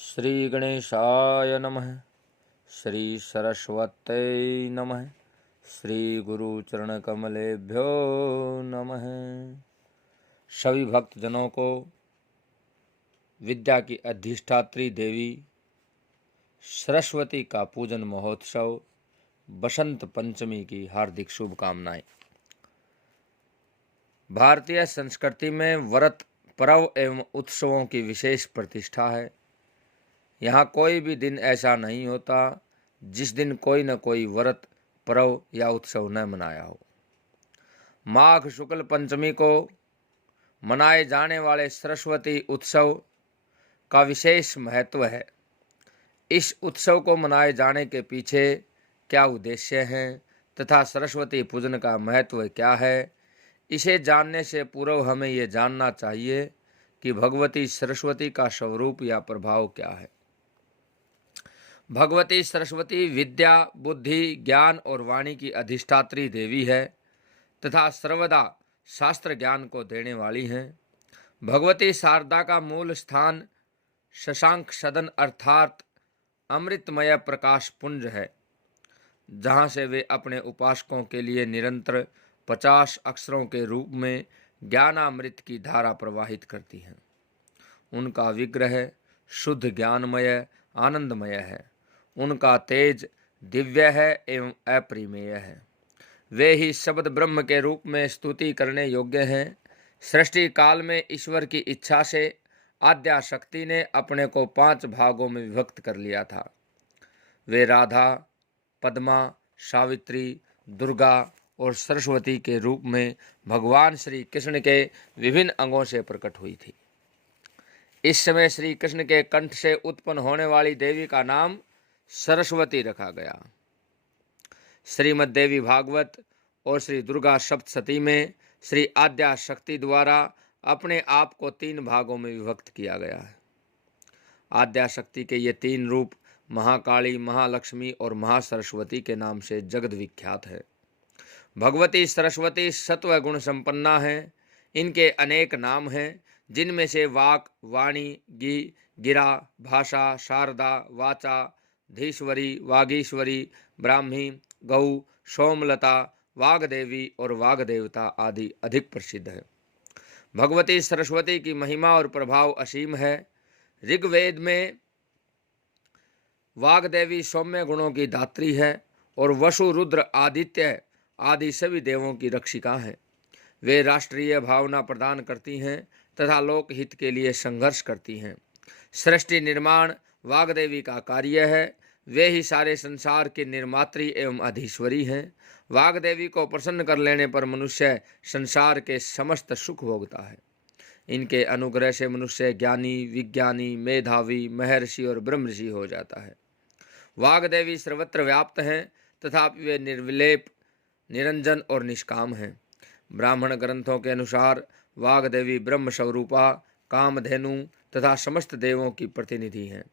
श्री गणेशाय नमः। श्री सरस्वत्यै नमः। श्री गुरुचरण कमलेभ्यो नमः। सभी भक्तजनों को विद्या की अधिष्ठात्री देवी सरस्वती का पूजन महोत्सव बसंत पंचमी की हार्दिक शुभकामनाएं। भारतीय संस्कृति में व्रत, पर्व एवं उत्सवों की विशेष प्रतिष्ठा है। यहाँ कोई भी दिन ऐसा नहीं होता जिस दिन कोई न कोई व्रत, पर्व या उत्सव न मनाया हो। माघ शुक्ल पंचमी को मनाए जाने वाले सरस्वती उत्सव का विशेष महत्व है। इस उत्सव को मनाए जाने के पीछे क्या उद्देश्य हैं तथा सरस्वती पूजन का महत्व क्या है, इसे जानने से पूर्व हमें ये जानना चाहिए कि भगवती सरस्वती का स्वरूप या प्रभाव क्या है। भगवती सरस्वती विद्या, बुद्धि, ज्ञान और वाणी की अधिष्ठात्री देवी है तथा सर्वदा शास्त्र ज्ञान को देने वाली हैं। भगवती शारदा का मूल स्थान शशांक सदन अर्थात अमृतमय प्रकाश पुंज है, जहाँ से वे अपने उपासकों के लिए निरंतर 50 अक्षरों के रूप में ज्ञानामृत की धारा प्रवाहित करती हैं। उनका विग्रह शुद्ध ज्ञानमय आनंदमय है। उनका तेज दिव्य है एवं अपरिमेय है। वे ही शब्द ब्रह्म के रूप में स्तुति करने योग्य हैं। सृष्टि काल में ईश्वर की इच्छा से आद्या शक्ति ने अपने को 5 भागों में विभक्त कर लिया था। वे राधा, पद्मा, सावित्री, दुर्गा और सरस्वती के रूप में भगवान श्री कृष्ण के विभिन्न अंगों से प्रकट हुई थी। इस समय श्री कृष्ण के कंठ से उत्पन्न होने वाली देवी का नाम सरस्वती रखा गया। श्रीमद् देवी भागवत और श्री दुर्गा सप्तशती में श्री आद्या शक्ति द्वारा अपने आप को 3 भागों में विभक्त किया गया है। आद्या शक्ति के ये 3 रूप महाकाली, महालक्ष्मी और महासरस्वती के नाम से जगत विख्यात है। भगवती सरस्वती सत्व गुण संपन्ना है। इनके अनेक नाम हैं, जिनमें से वाक, वाणी, गिरा, भाषा, शारदा, वाचा, धीश्वरी, वागीश्वरी, ब्राह्मी, गौ, सोमलता, वागदेवी और वागदेवता आदि अधिक प्रसिद्ध है। भगवती सरस्वती की महिमा और प्रभाव असीम है। ऋग्वेद में वागदेवी सौम्य गुणों की दात्री है और वसु, रुद्र, आदित्य आदि सभी देवों की रक्षिका हैं। वे राष्ट्रीय भावना प्रदान करती हैं तथा लोकहित के लिए संघर्ष करती हैं। सृष्टि निर्माण वागदेवी का कार्य है। वे ही सारे संसार की निर्मात्री एवं अधीश्वरी हैं। वागदेवी को प्रसन्न कर लेने पर मनुष्य संसार के समस्त सुख भोगता है। इनके अनुग्रह से मनुष्य ज्ञानी, विज्ञानी, मेधावी, महर्षि और ब्रह्मर्षि हो जाता है। वागदेवी सर्वत्र व्याप्त हैं तथा वे निर्विलेप, निरंजन और निष्काम हैं। ब्राह्मण ग्रंथों के अनुसार वागदेवी ब्रह्म स्वरूपा, कामधेनु तथा समस्त देवों की प्रतिनिधि हैं।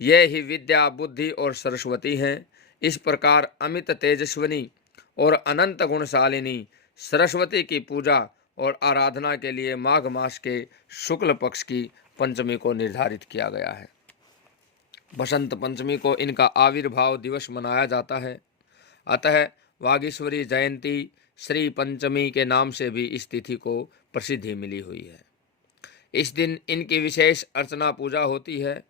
ये ही विद्या, बुद्धि और सरस्वती हैं। इस प्रकार अमित तेजस्विनी और अनंत गुणशालिनी सरस्वती की पूजा और आराधना के लिए माघ मास के शुक्ल पक्ष की पंचमी को निर्धारित किया गया है। बसंत पंचमी को इनका आविर्भाव दिवस मनाया जाता है। अतः वागीश्वरी जयंती श्री पंचमी के नाम से भी इस तिथि को प्रसिद्धि मिली हुई है। इस दिन इनकी विशेष अर्चना पूजा होती है।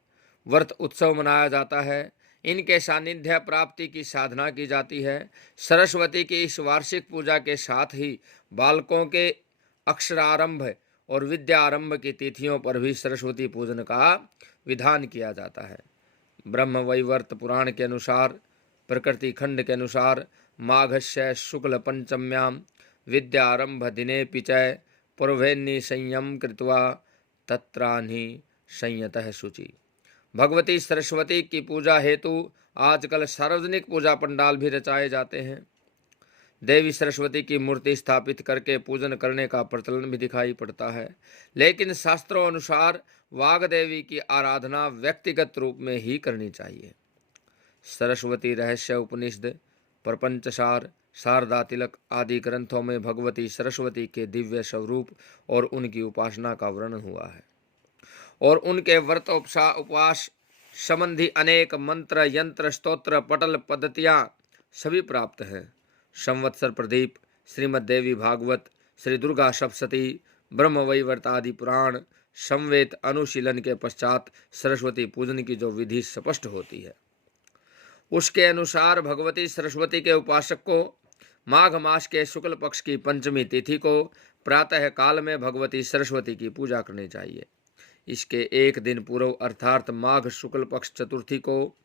व्रत उत्सव मनाया जाता है। इनके सानिध्य प्राप्ति की साधना की जाती है। सरस्वती की इस वार्षिक पूजा के साथ ही बालकों के अक्षरारंभ और विद्यारंभ की तिथियों पर भी सरस्वती पूजन का विधान किया जाता है। ब्रह्म वैवर्त पुराण के अनुसार, प्रकृति खंड के अनुसार माघस्य शुक्ल पंचम्यां विद्यारंभ दिने पिचय पूर्वेन्नि संयम कृत्वा तत्रान्हि संयतः शुचि। भगवती सरस्वती की पूजा हेतु आजकल सार्वजनिक पूजा पंडाल भी रचाए जाते हैं। देवी सरस्वती की मूर्ति स्थापित करके पूजन करने का प्रचलन भी दिखाई पड़ता है, लेकिन शास्त्रों अनुसार वागदेवी की आराधना व्यक्तिगत रूप में ही करनी चाहिए। सरस्वती रहस्य उपनिषद, प्रपंचसार, शारदा तिलक आदि ग्रंथों में भगवती सरस्वती के दिव्य स्वरूप और उनकी उपासना का वर्णन हुआ है और उनके व्रत, उपवास संबंधी अनेक मंत्र, यंत्र, स्तोत्र, पटल, पद्धतियाँ सभी प्राप्त हैं। संवत्सर प्रदीप, श्रीमद् देवी भागवत, श्री दुर्गा सप्तशती, ब्रह्मवैवर्त आदि पुराण, संवेद अनुशीलन के पश्चात सरस्वती पूजन की जो विधि स्पष्ट होती है, उसके अनुसार भगवती सरस्वती के उपासक को माघ मास के शुक्ल पक्ष की पंचमी तिथि को प्रातः काल में भगवती सरस्वती की पूजा करनी चाहिए। इसके एक दिन पूर्व अर्थात माघ शुक्ल पक्ष चतुर्थी को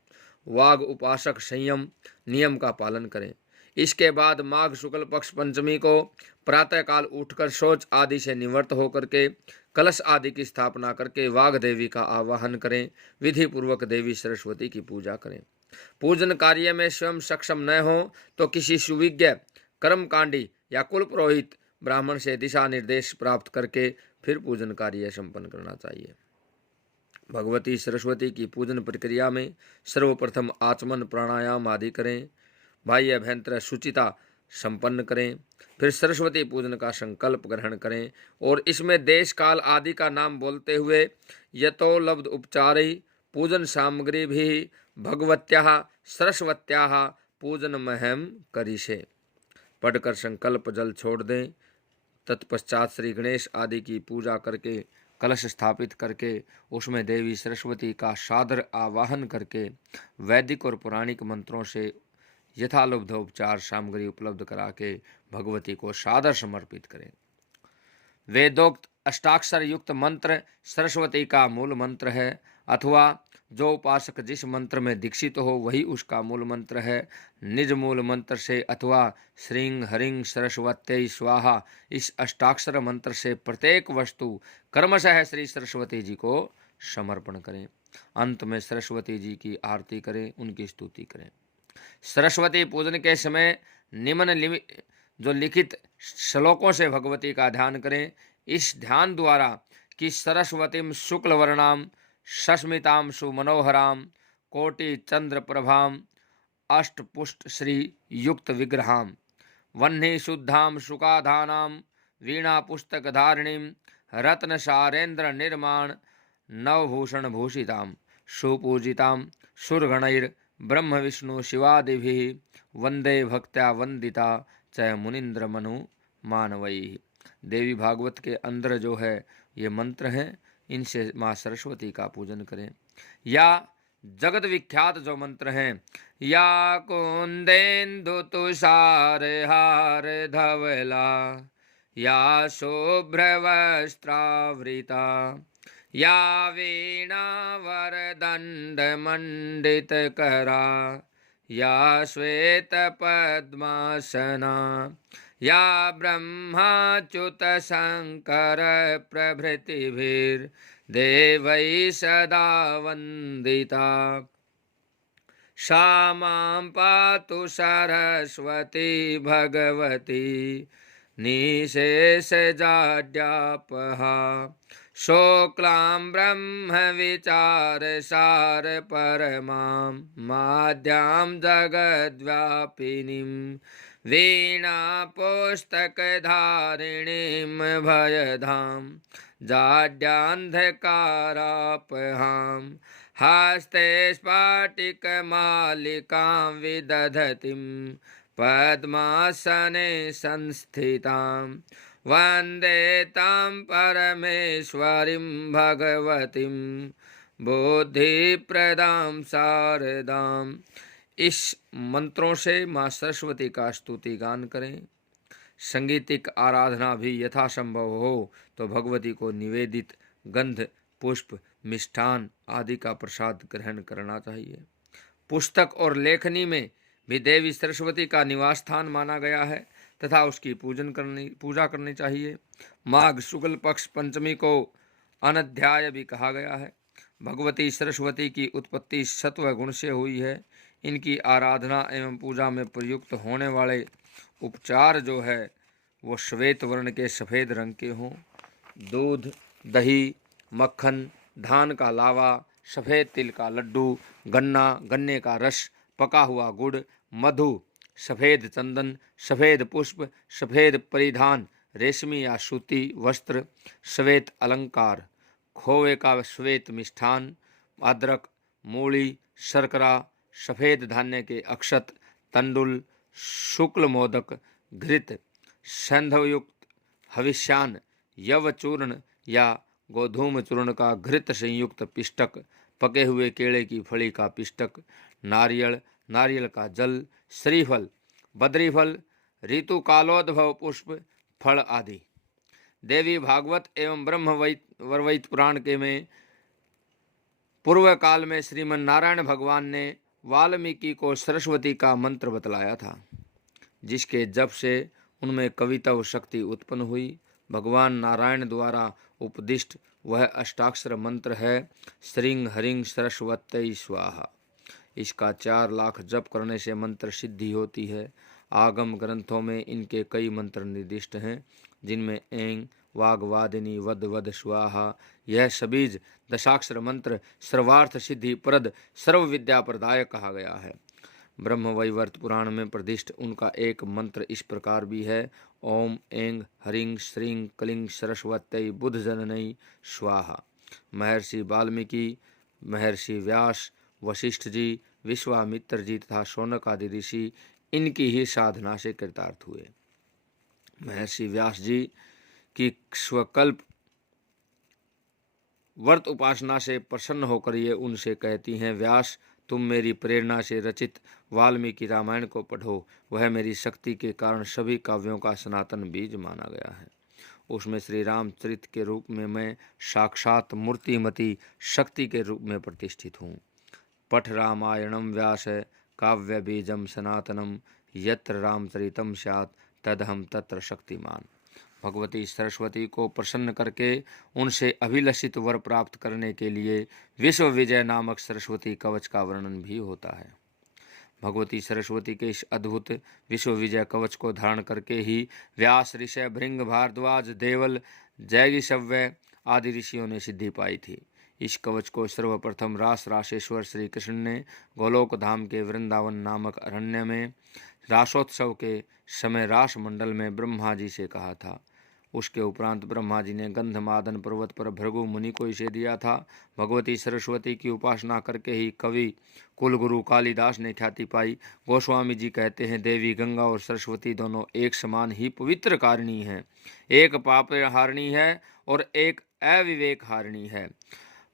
वाग उपासक संयम नियम का पालन करें। इसके बाद माघ शुक्ल पक्ष पंचमी को प्रातःकाल उठकर शौच आदि से निवृत्त होकर के कलश आदि की स्थापना करके वाग देवी का आवाहन करें। विधि पूर्वक देवी सरस्वती की पूजा करें। पूजन कार्य में स्वयं सक्षम न हो तो किसी सुविज्ञ, कर्मकांडी या कुल पुरोहित ब्राह्मण से दिशा निर्देश प्राप्त करके फिर पूजन कार्य संपन्न करना चाहिए। भगवती सरस्वती की पूजन प्रक्रिया में सर्वप्रथम आचमन, प्राणायाम आदि करें। बाह्य अभ्यंतर शुचिता संपन्न करें। फिर सरस्वती पूजन का संकल्प ग्रहण करें और इसमें देश काल आदि का नाम बोलते हुए यतो लब्ध उपचारी पूजन सामग्री भी भगवत्याः सरस्वत्याः पूजन महम करिषे पढ़कर संकल्प जल छोड़ दें। तत्पश्चात श्री गणेश आदि की पूजा करके कलश स्थापित करके उसमें देवी सरस्वती का सादर आवाहन करके वैदिक और पौराणिक मंत्रों से यथालब्ध उपचार सामग्री उपलब्ध करा के भगवती को सादर समर्पित करें। वेदोक्त अष्टाक्षर युक्त मंत्र सरस्वती का मूल मंत्र है, अथवा जो उपासक जिस मंत्र में दीक्षित हो वही उसका मूल मंत्र है। निज मूल मंत्र से अथवा श्रीं हरिं सरस्वत्यै स्वाहा इस अष्टाक्षर मंत्र से प्रत्येक वस्तु कर्मशः श्री सरस्वती जी को समर्पण करें। अंत में सरस्वती जी की आरती करें, उनकी स्तुति करें। सरस्वती पूजन के समय निम्न जो लिखित श्लोकों से भगवती का ध्यान करें। इस ध्यान द्वारा कि सरस्वतीम शुक्ल वर्णाम सस्मिताम सुमनोहराम कोटि चंद्र प्रभाम अष्टपुष्ट श्री युक्त विग्रहाम वह्नि शुद्धाम सुखाधानाम वीणा पुस्तक धारिणीम रत्न सारेन्द्र निर्माण नवभूषण भूषिताम सुपूजिताम सुरगणैर ब्रह्म विष्णु शिवादिभिः वंदे भक्त्या वंदिता च मुनिंद्र मनु मानवैः। देवी भागवत के अंदर जो है ये मंत्र हैं, इनसे माँ सरस्वती का पूजन करें। या जगत विख्यात जो मंत्र हैं, या कुंदेन्दु तुषार हार धवला या शुभ्र वस्त्रावृता या वीणा वरदंड मंडित करा या श्वेत पद्मासना या ब्रह्माच्युत शंकर प्रभृतिभिर्देवैः सदा वंदिता सा मां पातु सरस्वती भगवती निशेषजाड्यापहा शुक्लां ब्रह्म विचार सार परमां माद्यां जगद्व्यापिनीं वीणा पुस्तकधारिणीं भयधां जाड्यान्धकारापहां हस्ते स्फटिकमालिकां विदधतीं पद्मासने संस्थितां वंदे तां परमेश्वरीं भगवतीं बुद्धिप्रदां शारदाम्। इस मंत्रों से माँ सरस्वती का स्तुति गान करें। संगीतिक आराधना भी यथासंभव हो तो भगवती को निवेदित गंध, पुष्प, मिष्ठान आदि का प्रसाद ग्रहण करना चाहिए। पुस्तक और लेखनी में भी देवी सरस्वती का निवास स्थान माना गया है तथा उसकी पूजा करनी चाहिए। माघ शुक्ल पक्ष पंचमी को अनध्याय भी कहा गया है। भगवती सरस्वती की उत्पत्ति सत्व गुण से हुई है। इनकी आराधना एवं पूजा में प्रयुक्त होने वाले उपचार जो है वो श्वेत वर्ण के सफ़ेद रंग के हों। दूध, दही, मक्खन, धान का लावा, सफ़ेद तिल का लड्डू, गन्ना, गन्ने का रस, पका हुआ गुड़, मधु, सफ़ेद चंदन, सफ़ेद पुष्प, सफ़ेद परिधान, रेशमी या सूती वस्त्र, श्वेत अलंकार, खोए का श्वेत मिष्ठान, अदरक, मूली, शर्करा, सफ़ेद धान्य के अक्षत, तंडुल, शुक्ल मोदक, घृत, संधवयुक्त हविष्यान, यव चूर्ण या गोधूम चूर्ण का घृत संयुक्त पिष्टक, पके हुए केले की फली का पिष्टक, नारियल, नारियल का जल, श्रीफल, बद्रीफल, ऋतु कालोद्भव पुष्प, फल आदि। देवी भागवत एवं ब्रह्म वरवैत पुराण के में पूर्व काल में श्रीमन नारायण भगवान ने वाल्मीकि को सरस्वती का मंत्र बतलाया था, जिसके जप से उनमें कविता व शक्ति उत्पन्न हुई। भगवान नारायण द्वारा उपदिष्ट वह अष्टाक्षर मंत्र है श्रीं हरिं सरस्वत्यै स्वाहा। इसका 4 लाख जप करने से मंत्र सिद्धि होती है। आगम ग्रंथों में इनके कई मंत्र निर्दिष्ट हैं, जिनमें ऐं वाग्वादिनी वद वद स्वाहा यह सबीज दशाक्षर मंत्र सर्वार्थ सिद्धि प्रद सर्व विद्या प्रदायक कहा गया है। ब्रह्मवैवर्त पुराण में प्रदिष्ट उनका एक मंत्र इस प्रकार भी है, ओम ऐं हरिं श्रीं क्लीं सरस्वत्यै बुधजननै स्वाहा। महर्षि वाल्मीकि, महर्षि व्यास, वशिष्ठ जी, विश्वामित्र जी तथा शौनक आदि ऋषि इनकी ही साधना से कृतार्थ हुए। महर्षि व्यास जी की स्वकल्प व्रत उपासना से प्रसन्न होकर ये उनसे कहती हैं, व्यास तुम मेरी प्रेरणा से रचित वाल्मीकि रामायण को पढ़ो, वह मेरी शक्ति के कारण सभी काव्यों का सनातन बीज माना गया है। उसमें श्री रामचरित के रूप में मैं साक्षात मूर्तिमती शक्ति के रूप में प्रतिष्ठित हूँ। पठ रामायणम व्यास काव्य बीजम सनातनम यत्र रामचरितम स्यात् तदहम तत्र शक्तिमान। भगवती सरस्वती को प्रसन्न करके उनसे अभिलषित वर प्राप्त करने के लिए विश्व विजय नामक सरस्वती कवच का वर्णन भी होता है। भगवती सरस्वती के इस अद्भुत विश्व विजय कवच को धारण करके ही व्यास, ऋषि, भृंग, भारद्वाज, देवल, जैगिशव्य आदि ऋषियों ने सिद्धि पाई थी। इस कवच को सर्वप्रथम रासेश्वर श्री कृष्ण ने गोलोक धाम के वृंदावन नामक अरण्य में रासोत्सव के समय रास मंडल में ब्रह्मा जी से कहा था। उसके उपरांत ब्रह्मा जी ने गंधमादन पर्वत पर भृगु मुनि को इसे दिया था। भगवती सरस्वती की उपासना करके ही कवि कुलगुरु कालिदास ने ख्याति पाई। गोस्वामी जी कहते हैं, देवी गंगा और सरस्वती दोनों एक समान ही पवित्र कारिणी हैं, एक पाप हारिणी है और एक अविवेक हारिणी है।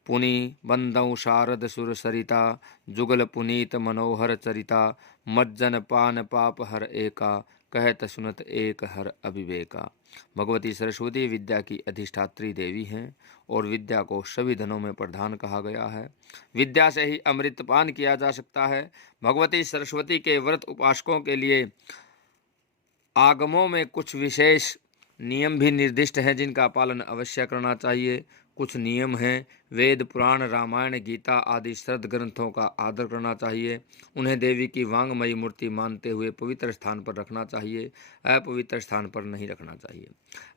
पुनि बंदौ शारद सुर सरिता, जुगल पुनीत मनोहर चरिता, मज्जन पान पाप हर एका, कहत सुनत एक हर अविवेका। भगवती सरस्वती विद्या की अधिष्ठात्री देवी हैं और विद्या को सभी धनों में प्रधान कहा गया है। विद्या से ही अमृत पान किया जा सकता है। भगवती सरस्वती के व्रत उपासकों के लिए आगमों में कुछ विशेष नियम भी निर्दिष्ट हैं, जिनका पालन अवश्य करना चाहिए। कुछ नियम हैं, वेद, पुराण, रामायण, गीता आदि श्रद्ध ग्रंथों का आदर करना चाहिए। उन्हें देवी की वांगमयी मूर्ति मानते हुए पवित्र स्थान पर रखना चाहिए, अपवित्र स्थान पर नहीं रखना चाहिए।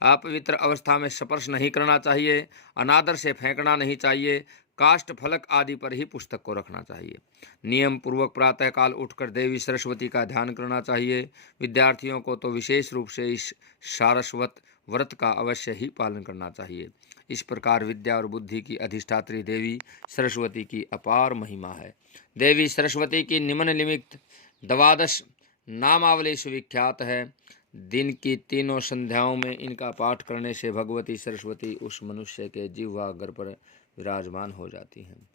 अपवित्र अवस्था में स्पर्श नहीं करना चाहिए, अनादर से फेंकना नहीं चाहिए, काष्ठ फलक आदि पर ही पुस्तक को रखना चाहिए। नियम पूर्वक प्रातःकाल उठकर देवी सरस्वती का ध्यान करना चाहिए। विद्यार्थियों को तो विशेष रूप से इस सारस्वत व्रत का अवश्य ही पालन करना चाहिए। इस प्रकार विद्या और बुद्धि की अधिष्ठात्री देवी सरस्वती की अपार महिमा है। देवी सरस्वती की निम्नलिखित 12 नामावली सुविख्यात है। दिन की तीनों संध्याओं में इनका पाठ करने से भगवती सरस्वती उस मनुष्य के जिह्वाग्र पर विराजमान हो जाती हैं।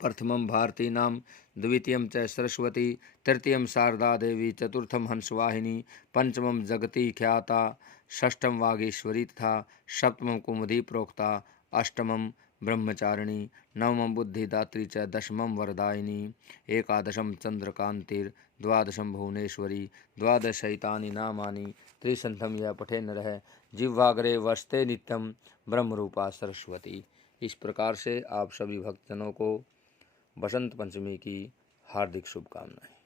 प्रथमं भारती नाम, द्वितीयं च सरस्वती, तृतीयं शारदा देवी, चतुर्थं हंसवाहिनी, पंचमं जगती ख्याता, षष्ठं वागीश्वरी तथा सप्तमं कुमुदी प्रोक्ता, अष्टमं ब्रह्मचारिणी, नवमं बुद्धिदात्री च दशमं वरदायिनी, एकादशं चंद्रकांतिर, द्वादशं भुवनेश्वरी, द्वादशैतानि नामानि त्रिसंध्यं यः पठे नरः जिह्वाग्रे वसते नित्यं ब्रह्मरूपा सरस्वती। इस प्रकार से आप सभी भक्तजनों को बसंत पंचमी की हार्दिक शुभकामनाएं।